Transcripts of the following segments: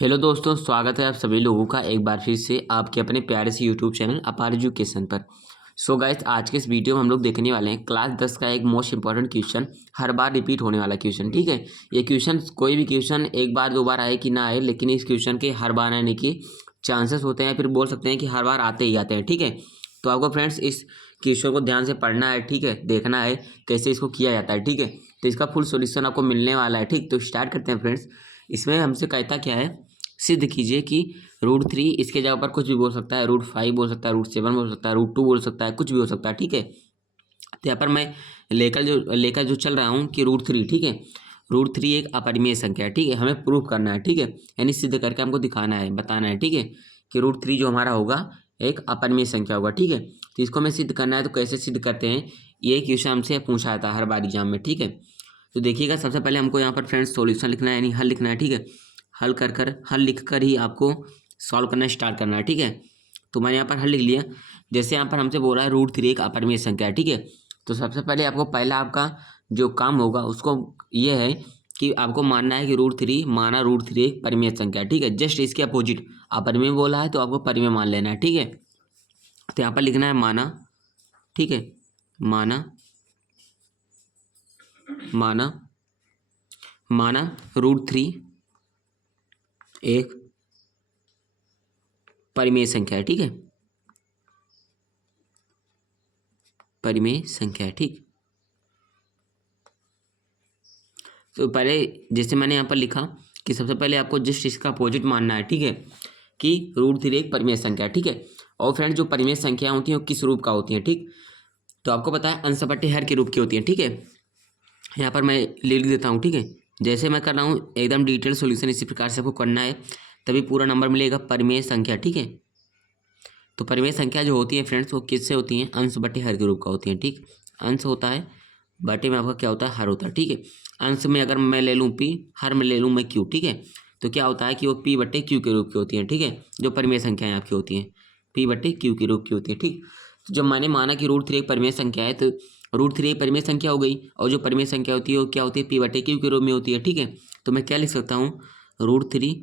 Hello दोस्तों, स्वागत है आप सभी लोगों का एक बार फिर से आपके अपने प्यारे से यूट्यूब चैनल अपार एजुकेशन पर। सो गाइस, आज के इस वीडियो में हम लोग देखने वाले हैं क्लास 10 का एक मोस्ट इंपॉर्टेंट क्वेश्चन, हर बार रिपीट होने वाला क्वेश्चन। ठीक है, ये क्वेश्चन कोई भी क्वेश्चन एक बार दो बार आए कि ना आए, लेकिन इस क्वेश्चन के हर बार आने के चांसेस होते हैं, फिर बोल सकते हैं कि हर बार आते ही आते हैं। ठीक है, तो आपको फ्रेंड्स इस क्वेश्चन को ध्यान से पढ़ना है। ठीक है, देखना है कैसे इसको किया जाता है। ठीक है, तो इसका फुल सॉल्यूशन आपको मिलने वाला है। ठीक, तो स्टार्ट करते हैं फ्रेंड्स। इसमें हमसे कहता क्या है, सिद्ध कीजिए कि √3 इसके जगह पर कुछ भी बोल सकता है, √5 बोल सकता है, √7 बोल सकता है, √2 बोल सकता है, कुछ भी हो सकता है। ठीक है, तो यहाँ पर मैं लेकर जो चल रहा हूँ कि √3। ठीक है, √3 एक अपरिमेय संख्या है। ठीक है, हमें प्रूफ करना है। ठीक है, यानी सिद्ध करके हमको दिखाना है, बताना है। ठीक है, कि √3 जो हमारा होगा एक अपरिमेय संख्या होगा। ठीक है, तो इसको हमें सिद्ध करना है। तो कैसे सिद्ध करते हैं, ये क्वेश्चन हमसे पूछा था हर बार एग्जाम में। ठीक है, तो देखिएगा, सबसे पहले हमको यहाँ पर फ्रेंड्स सॉल्यूशन लिखना है, यानी हल लिखना है। ठीक है, हल लिख कर ही आपको सॉल्व करना स्टार्ट करना है। ठीक है, तो मैंने यहाँ पर हल लिख लिया। जैसे यहाँ पर हमसे बोल रहा है √3 एक अपरिमेय संख्या है। ठीक है, तो सबसे पहले आपको पहला आपका जो काम होगा उसको ये है कि आपको मानना है कि √3 एक परिमेय संख्या है। ठीक है, जस्ट इसके अपोजिट अपरिमेय बोला है तो आपको परिमेय मान लेना है। ठीक है, तो यहाँ पर लिखना है माना। ठीक है, माना माना माना √3 एक परिमेय संख्या है। ठीक है, परिमेय संख्या है। ठीक, तो पहले जैसे मैंने यहाँ पर लिखा कि सबसे पहले आपको जस्ट इसका अपोजिट मानना है। ठीक है, कि √3 एक परिमेय संख्या है। ठीक है, और फ्रेंड जो परिमेय संख्या होती हैं वो किस रूप का होती हैं। ठीक, तो आपको पता है अंश बटे हर के रूप की होती हैं। ठीक है, यहाँ पर मैं लिख देता हूँ। ठीक है, जैसे मैं कर रहा हूँ एकदम डिटेल सोल्यूशन इसी प्रकार से आपको करना है, तभी पूरा नंबर मिलेगा। परिमेय संख्या, ठीक है, तो परिमेय संख्या जो होती है फ्रेंड्स वो किससे होती हैं, अंश बटे हर के रूप का होती हैं। ठीक, अंश होता है, बटे में आपका क्या होता है, हर होता है। ठीक है, अंश में अगर मैं ले लूँ p, हर में ले लूँ मैं q। ठीक है, तो क्या होता है कि वो p बटे q के रूप की होती हैं। ठीक है, जो परिमेय संख्याएं आपकी होती हैं p बटे q के रूप की होती है। ठीक, तो जब मैंने माना कि √3 एक परिमेय संख्या है, तो √3 एक परिमेय संख्या हो गई, और जो परिमेय संख्या होती है वो क्या होती है, p बटे q के रूप में होती है। ठीक है, तो मैं क्या लिख सकता हूँ, √3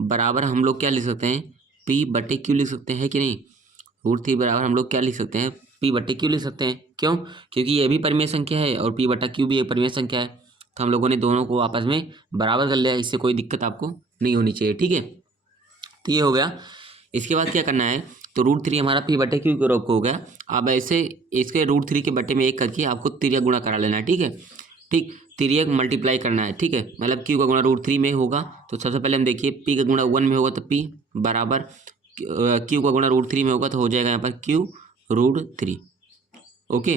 बराबर हम लोग क्या लिख सकते हैं, p बटे q लिख सकते हैं कि नहीं। √3 बराबर हम लोग क्या लिख सकते हैं, p बटे q लिख सकते हैं। क्यों, क्योंकि ये भी परिमेय संख्या है और p बटा q भी एक परिमेय संख्या है, तो हम लोगों ने दोनों को आपस में बराबर कर लिया। इससे कोई दिक्कत आपको नहीं होनी चाहिए। ठीक है, तो ये हो गया। इसके बाद क्या करना है, तो √3 हमारा p बटे q के रूप को हो गया। अब ऐसे इसके √3 के बटे में 1 करके आपको तिर्यक गुणा करा लेना है। ठीक है, ठीक, तिर्यक मल्टीप्लाई करना है। ठीक है, मतलब q का गुणा √3 में होगा, तो सबसे पहले हम देखिए p का गुणा 1 में होगा तो p बराबर q का गुणा √3 में होगा तो हो जाएगा यहाँ पर q√3। ओके,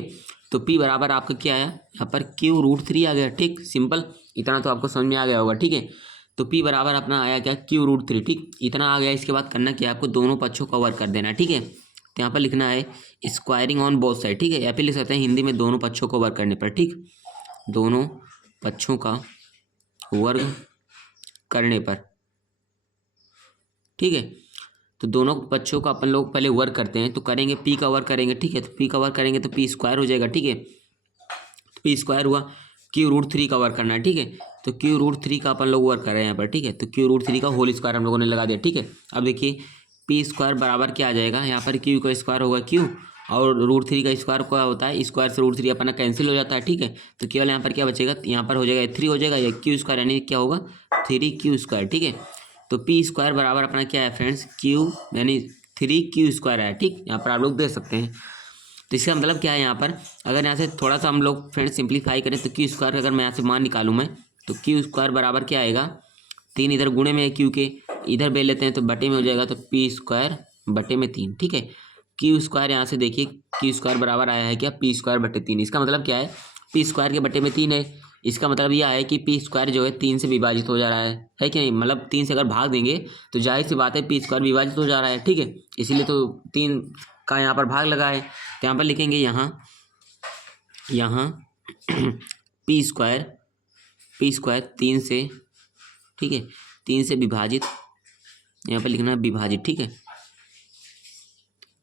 तो p बराबर आपका क्या आया, यहाँ पर q√3 आ गया। ठीक, सिंपल, इतना तो आपको समझ में आ गया होगा। ठीक है, तो p बराबर अपना आया क्या, q√3। ठीक, इतना आ गया। इसके बाद करना क्या है, आपको दोनों पक्षों का वर्ग कर देना है। ठीक है, तो यहाँ पर लिखना है स्क्वायरिंग ऑन बोथ साइड। ठीक है, या फिर लिख सकते हैं हिंदी में दोनों पक्षों को वर्ग करने पर। ठीक, दोनों पक्षों का वर्ग करने पर। ठीक है, तो दोनों पक्षों का अपन लोग पहले वर्ग करते हैं, तो करेंगे p का वर्ग करेंगे। ठीक है, तो p का वर्ग करेंगे तो p स्क्वायर हो जाएगा। ठीक है, तो p स्क्वायर हुआ, q√3 का वर्ग करना है। ठीक है, तो q√3 का अपन लोग वर्ग कर रहे हैं यहाँ पर। ठीक है, तो q√3 का होल स्क्वायर हम लोगों ने लगा दिया। ठीक है, अब देखिए p स्क्वायर बराबर क्या आ जाएगा, यहाँ पर q का स्क्वायर होगा q, और √3 का स्क्वायर क्या होता है, स्क्वायर से √3 अपना कैंसिल हो जाता है। ठीक है, तो केवल यहाँ पर क्या बचेगा, यहाँ पर हो जाएगा 3 हो जाएगा, या q स्क्वायर यानी क्या होगा 3q स्क्वायर। ठीक है, तो p स्क्वायर बराबर अपना क्या है फ्रेंड्स, q यानी 3q स्क्वायर है। ठीक, यहाँ पर आप लोग देख सकते हैं। तो इसका मतलब क्या है, यहाँ पर अगर यहाँ से थोड़ा सा हम लोग फ्रेंड्स सिंप्लीफाई करें तो q स्क्वायर अगर मैं यहाँ से मान निकालूँ मैं, तो q स्क्वायर बराबर क्या आएगा, 3 इधर गुणे में है q के, इधर बेल लेते हैं तो बटे में हो जाएगा, तो p स्क्वायर बटे में 3। ठीक है, q स्क्वायर यहाँ से देखिए q स्क्वायर बराबर आया है क्या, p स्क्वायर बटे 3। इसका मतलब क्या है, p स्क्वायर के बटे में 3 है। इसका मतलब यह है कि p स्क्वायर जो है 3 से विभाजित हो जा रहा है कि नहीं, मतलब 3 से अगर भाग देंगे तो जाहिर सी बात है p स्क्वायर विभाजित हो जा रहा है। ठीक है, इसीलिए तो 3 का यहाँ पर भाग लगा है, तो यहाँ पर लिखेंगे यहाँ p स्क्वायर 3 से, ठीक है, 3 से विभाजित, यहाँ पर लिखना है विभाजित। ठीक है,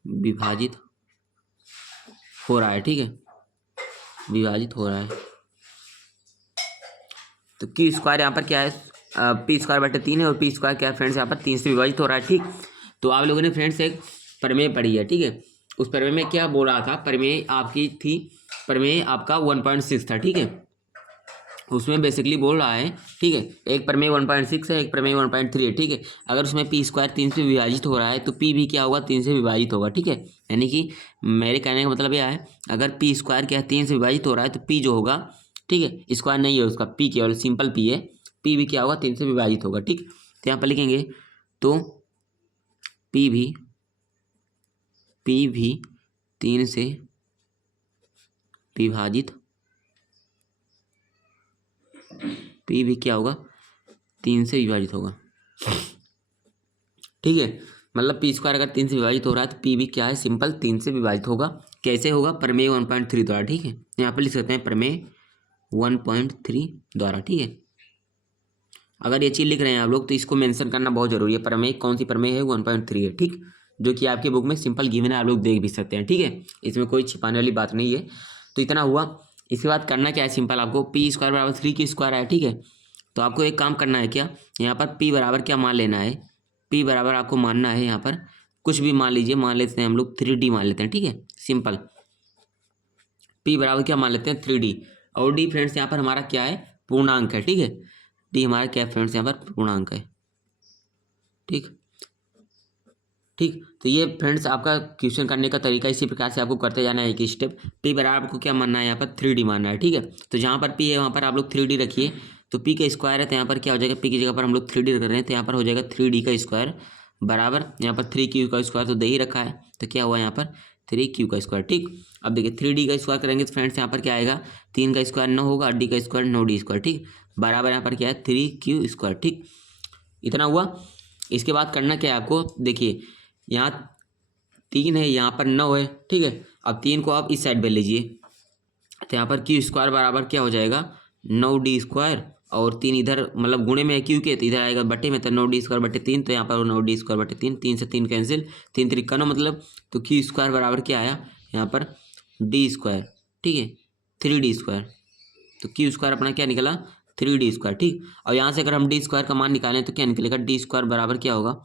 विभाजित हो रहा है। ठीक है, विभाजित हो रहा है, तो q स्क्वायर यहाँ पर क्या है, पी स्क्वायर बटे 3 है और पी स्क्वायर क्या है फ्रेंड्स यहाँ पर 3 से विभाजित हो रहा है। ठीक, तो आप लोगों ने फ्रेंड्स एक प्रमेय पढ़ी है। ठीक है, उस प्रमेय में क्या बोल रहा था, प्रमेय आपकी थी, प्रमेय आपका 1.6 था। ठीक है, उसमें बेसिकली बोल रहा है, ठीक है, एक प्रमेय 1.6 है, एक प्रमेय 1.3 है। ठीक है, अगर उसमें पी स्क्वायर 3 से विभाजित हो रहा है तो पी भी क्या होगा, 3 से विभाजित होगा। ठीक है, यानी कि मेरे कहने का मतलब यह है, अगर पी स्क्वायर क्या है 3 से विभाजित हो रहा है तो पी जो होगा, ठीक है, स्क्वायर नहीं है उसका, पी केवल सिंपल पी है, पी भी क्या होगा 3 से विभाजित होगा। ठीक, तो यहाँ पर लिखेंगे तो पी भी 3 से विभाजित, पी भी क्या होगा 3 से विभाजित होगा। ठीक है, मतलब पी स्क्वायर अगर 3 से विभाजित हो रहा है तो पी भी क्या है, सिंपल 3 से विभाजित होगा। कैसे होगा, प्रमेय 1.3 द्वारा। ठीक है, यहाँ पर लिख सकते हैं प्रमेय 1.3 द्वारा। ठीक है, अगर ये चीज़ लिख रहे हैं आप लोग तो इसको मेंशन करना बहुत जरूरी है। प्रमेय कौन सी प्रमेय है, 1.3 है। ठीक, जो कि आपके बुक में सिंपल गिवन है, आप लोग देख भी सकते हैं। ठीक है, इसमें कोई छिपाने वाली बात नहीं है। तो इतना हुआ, इसके बाद करना क्या है, सिंपल आपको पी स्क्वायर बराबर 3 की स्क्वायर है। ठीक है, तो आपको एक काम करना है, क्या यहाँ पर पी बराबर क्या मान लेना है, पी बराबर आपको मानना है यहाँ पर कुछ भी मान लीजिए, मान लेते हैं हम लोग 3D मान लेते हैं। ठीक है, सिंपल पी बराबर क्या मान लेते हैं 3D, और डी फ्रेंड्स यहाँ पर हमारा क्या है, पूर्णांक है। ठीक है, डी हमारा क्या है फ्रेंड्स, यहाँ पर पूर्णांक है। ठीक ठीक, तो ये फ्रेंड्स आपका क्वेश्चन करने का तरीका इसी प्रकार से आपको करते जाना है, एक स्टेप। पी बराबर आपको क्या मानना है, यहाँ पर 3D मानना है। ठीक है, तो जहाँ पर पी है वहाँ पर आप लोग 3D रखिए, तो पी का स्क्वायर है तो यहाँ पर क्या हो जाएगा, पी की जगह पर हम लोग 3D रख रहे हैं तो यहाँ पर हो जाएगा 3D का स्क्वायर बराबर, यहाँ पर 3Q का स्क्वायर तो दे ही रखा है, तो क्या हुआ यहाँ पर 3Q का स्क्वायर। ठीक, अब देखिए 3D का स्क्वायर करेंगे तो फ्रेंड्स यहाँ पर क्या आएगा, 3 का स्क्वायर 9 होगा, डी का स्क्वायर 9D स्क्वायर। ठीक, बराबर यहाँ पर क्या है 3Q स्क्वायर। ठीक, इतना हुआ। इसके बाद करना क्या है आपको, देखिए यहाँ 3 है, यहाँ पर 9 है। ठीक है, अब 3 को आप इस साइड पे लीजिए तो यहाँ पर क्यू स्क्वायर बराबर क्या हो जाएगा 9D स्क्वायर, और 3 इधर मतलब गुणे में है क्यू के, तो इधर आएगा बटे में, तो 9D स्क्वायर बटे 3, तो यहाँ पर 9D स्क्वायर बटे 3, 3 से 3 कैंसिल, 3 3 9 मतलब, तो क्यू स्क्वायर बराबर क्या आया यहाँ पर डी स्क्वायर। ठीक है, 3D स्क्वायर, तो क्यू स्क्वायर अपना क्या निकला 3D स्क्वायर। ठीक, और यहाँ से अगर हम डी स्क्वायर का मान निकालें तो क्या निकलेगा, डी स्क्वायर बराबर क्या होगा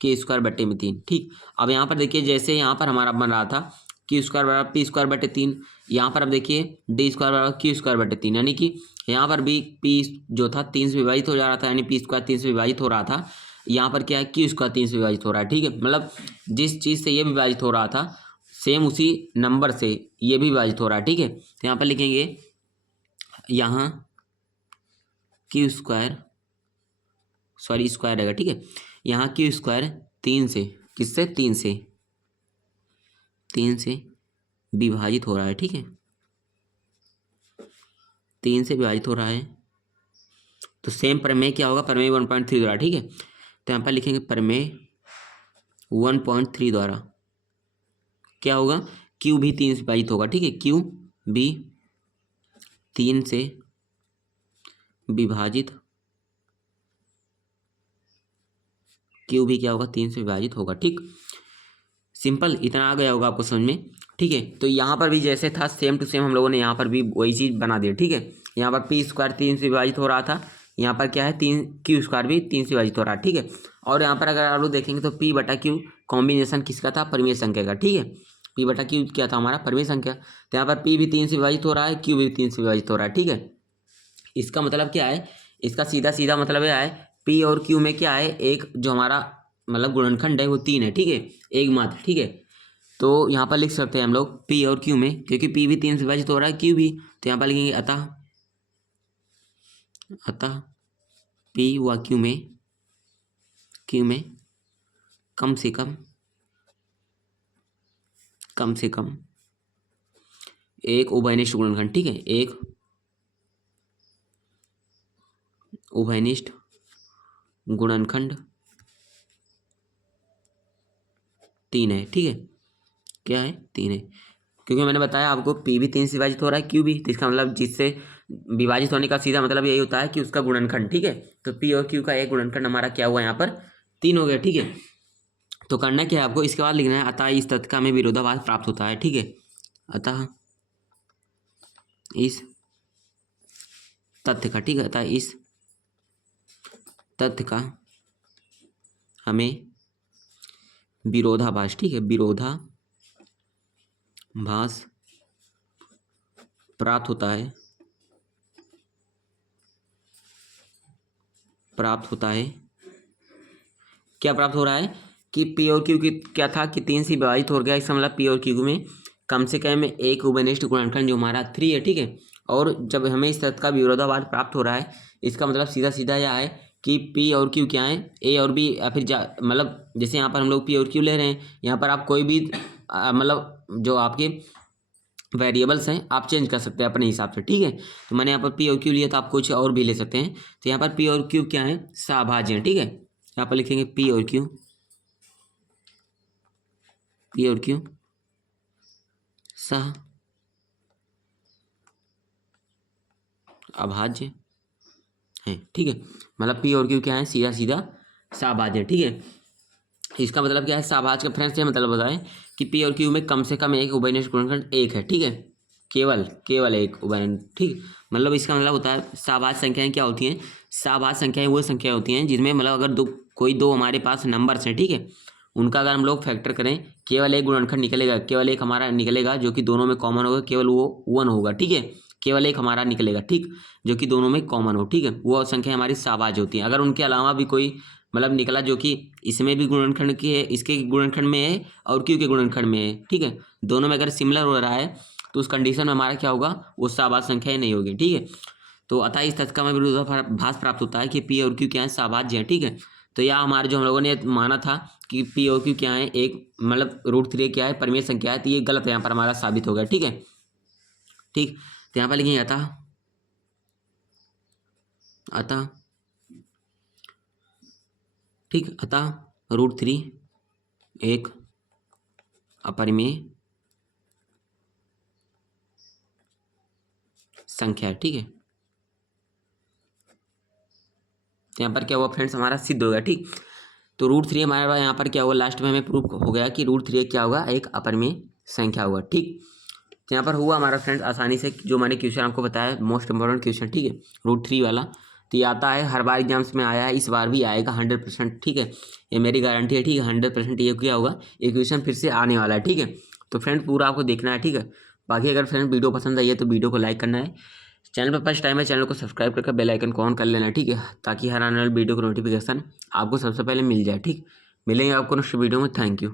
के स्क्वायर बटे में 3। ठीक, अब यहाँ पर देखिए जैसे यहाँ पर हमारा बन रहा था क्यू स्क्वायर बराबर पी स्क्वायर बटे 3, यहाँ पर अब देखिए डी स्क्वायर बराबर क्यू स्क्वायर बटे 3, यानी कि यहाँ पर भी पी जो था 3 से विभाजित हो जा रहा था, यानी पी स्क्वायर 3 से विभाजित हो रहा था, यहाँ पर क्या है क्यू स्क्वायर 3 से विभाजित हो रहा है। ठीक है, मतलब जिस चीज़ से ये विभाजित हो रहा था सेम उसी नंबर से ये भी विभाजित हो रहा है। ठीक है, तो यहाँ पर लिखेंगे यहाँ क्यू स्क्वायर, सॉरी स्क्वायर रहेगा। ठीक है, यहाँ क्यू स्क्वायर 3 से, किससे 3 से विभाजित हो रहा है। ठीक है, 3 से विभाजित हो रहा है, तो सेम प्रमेय क्या होगा, प्रमेय 1.3 द्वारा। ठीक है, तो यहाँ पर लिखेंगे प्रमेय 1.3 द्वारा क्या होगा, क्यू भी 3 से विभाजित होगा। ठीक है, क्यू भी 3 से विभाजित, क्यू भी क्या होगा 3 से विभाजित होगा। ठीक, सिंपल, इतना आ गया होगा आपको समझ में। ठीक है, तो यहाँ पर भी जैसे था सेम टू सेम हम लोगों ने यहाँ पर भी वही चीज़ बना दी। ठीक है, यहाँ पर पी स्क्वायर 3 से विभाजित हो रहा था, यहाँ पर क्या है 3 क्यू स्क्वायर भी 3 से विभाजित हो रहा है। ठीक है, और यहाँ पर अगर आप लोग देखेंगे तो पी बटा क्यू कॉम्बिनेशन किसका था, परिमेय संख्या का। ठीक है, पी बटा क्यू क्या था हमारा, परिमेय संख्या, तो यहाँ पर पी भी 3 से विभाजित हो रहा है, क्यू भी 3 से विभाजित हो रहा है। ठीक है, इसका मतलब क्या है, इसका सीधा सीधा मतलब यह है पी और क्यू में क्या है, एक जो हमारा मतलब गुणनखंड है वो 3 है। ठीक है, एक मात्र। ठीक है, तो यहाँ पर लिख सकते हैं हम लोग पी और क्यू में, क्योंकि पी भी 3 से विभाजित हो रहा है, क्यू भी, तो यहाँ पर लिखेंगे अतः पी व क्यू में कम से कम एक उभयनिष्ठ गुणनखंड। ठीक है, एक उभयनिष्ठ गुणनखंड 3 है। ठीक है, क्या है 3 है, क्योंकि मैंने बताया आपको पी भी 3 से विभाजित हो रहा है, क्यू भी, तो इसका मतलब जिससे विभाजित होने का सीधा मतलब यही होता है कि उसका गुणनखंड। ठीक है, तो पी और क्यू का एक गुणनखंड हमारा क्या हुआ यहाँ पर 3 हो गया। ठीक है, तो करना क्या है आपको, इसके बाद लिखना है अतः इस तथ्य का हमें विरोधाभास प्राप्त होता है। ठीक है, अतः इस तथ्य का, ठीक है, अतः इस तथ्य का हमें विरोधाभास, ठीक है, विरोधाभास प्राप्त होता है, क्या प्राप्त हो रहा है कि पी और क्यू की क्या था कि 3 से विभाजित हो गया। इसका मतलब पी और क्यू में कम से कम एक उभयनिष्ठ गुणनखंड जो हमारा 3 है, ठीक है। और जब हमें इस तथ्य का विरोधाभास प्राप्त हो रहा है, इसका मतलब सीधा सीधा यह है कि पी और क्यू क्या है, ए और बी, या फिर मतलब जैसे यहाँ पर हम लोग पी और क्यू ले रहे हैं, यहाँ पर आप कोई भी मतलब जो आपके वेरिएबल्स हैं आप चेंज कर सकते हैं अपने हिसाब से, ठीक है। तो मैंने यहाँ पर पी और क्यू लिया, तो आप कुछ और भी ले सकते हैं। तो यहाँ पर पी और क्यू क्या है, सहभाज्य हैं, ठीक है। यहाँ पर लिखेंगे पी और क्यू सह अभाज्य है, ठीक है। मतलब पी और क्यू क्या है, सीधा सीधा सहभाज्य है, ठीक है। इसका मतलब क्या है, सहभाज्य का फ्रेंड्स ये मतलब बताएं कि पी और क्यू में कम से कम एक उभयनिष्ठ गुणनखंड एक है, ठीक है। केवल एक उभयनिष्ठ, ठीक। मतलब इसका मतलब होता है सहभाज्य संख्याएं क्या होती हैं, सहभाज्य संख्याएं वो संख्या होती हैं जिनमें मतलब अगर कोई दो हमारे पास नंबर्स हैं, ठीक है, उनका अगर हम लोग फैक्टर करें, केवल एक गुणनखंड निकलेगा, केवल एक हमारा निकलेगा जो कि दोनों में कॉमन होगा, केवल वो 1 होगा, ठीक है। केवल एक हमारा निकलेगा, ठीक, जो कि दोनों में कॉमन हो, ठीक है। वो संख्या हमारी सहभाज्य होती है। अगर उनके अलावा भी कोई मतलब निकला जो कि इसमें भी गुणनखंड की है, इसके गुणनखंड में है और क्यू के गुणनखंड में है, ठीक है, दोनों में अगर सिमिलर हो रहा है तो उस कंडीशन में हमारा क्या होगा, वो सहभाज्य संख्या ही नहीं होगी, ठीक है। तो अतः इस तथ्य का हमें विरोधाभास प्राप्त होता है कि पी और क्यू क्या है, सहभाज्य है, ठीक है। तो यह हमारे जो हम लोगों ने माना था कि पी और क्यू क्या है, एक मतलब √3 क्या है, परिमेय संख्या है, तो ये गलत है, यहाँ पर हमारा साबित हो गया, ठीक है। ठीक, तो यहाँ पर लिखेंगे अतः ठीक, अतः √3 एक अपरिमेय संख्या है, ठीक है। तो यहाँ पर क्या हुआ फ्रेंड्स, हमारा सिद्ध हो गया, ठीक। तो √3 हमारे पास यहाँ पर क्या हुआ, लास्ट में हमें प्रूफ हो गया कि √3 क्या होगा, एक अपरिमेय संख्या होगा, ठीक। तो यहाँ पर हुआ हमारा फ्रेंड्स आसानी से, जो मैंने क्वेश्चन आपको बताया मोस्ट इंपॉर्टेंट क्वेश्चन, ठीक है, √3 वाला। तो ये आता है, हर बार एग्जाम्स में आया है, इस बार भी आएगा 100%, ठीक है, ये मेरी गारंटी है, ठीक है। 100% ये क्या होगा, ये क्वेश्चन फिर से आने वाला है, ठीक है। तो फ्रेंड्स पूरा आपको देखना है, ठीक है। बाकी अगर फ्रेंड्स वीडियो पसंद आई है तो वीडियो को लाइक करना है, चैनल पर फर्स्ट टाइम है चैनल को सब्सक्राइब करके बेल आइकन को ऑन कर लेना है, ठीक है, ताकि हर आने वाले वीडियो को नोटिफिकेशन आपको सबसे पहले मिल जाए, ठीक। मिलेंगे आपको नेक्स्ट वीडियो में, थैंक यू।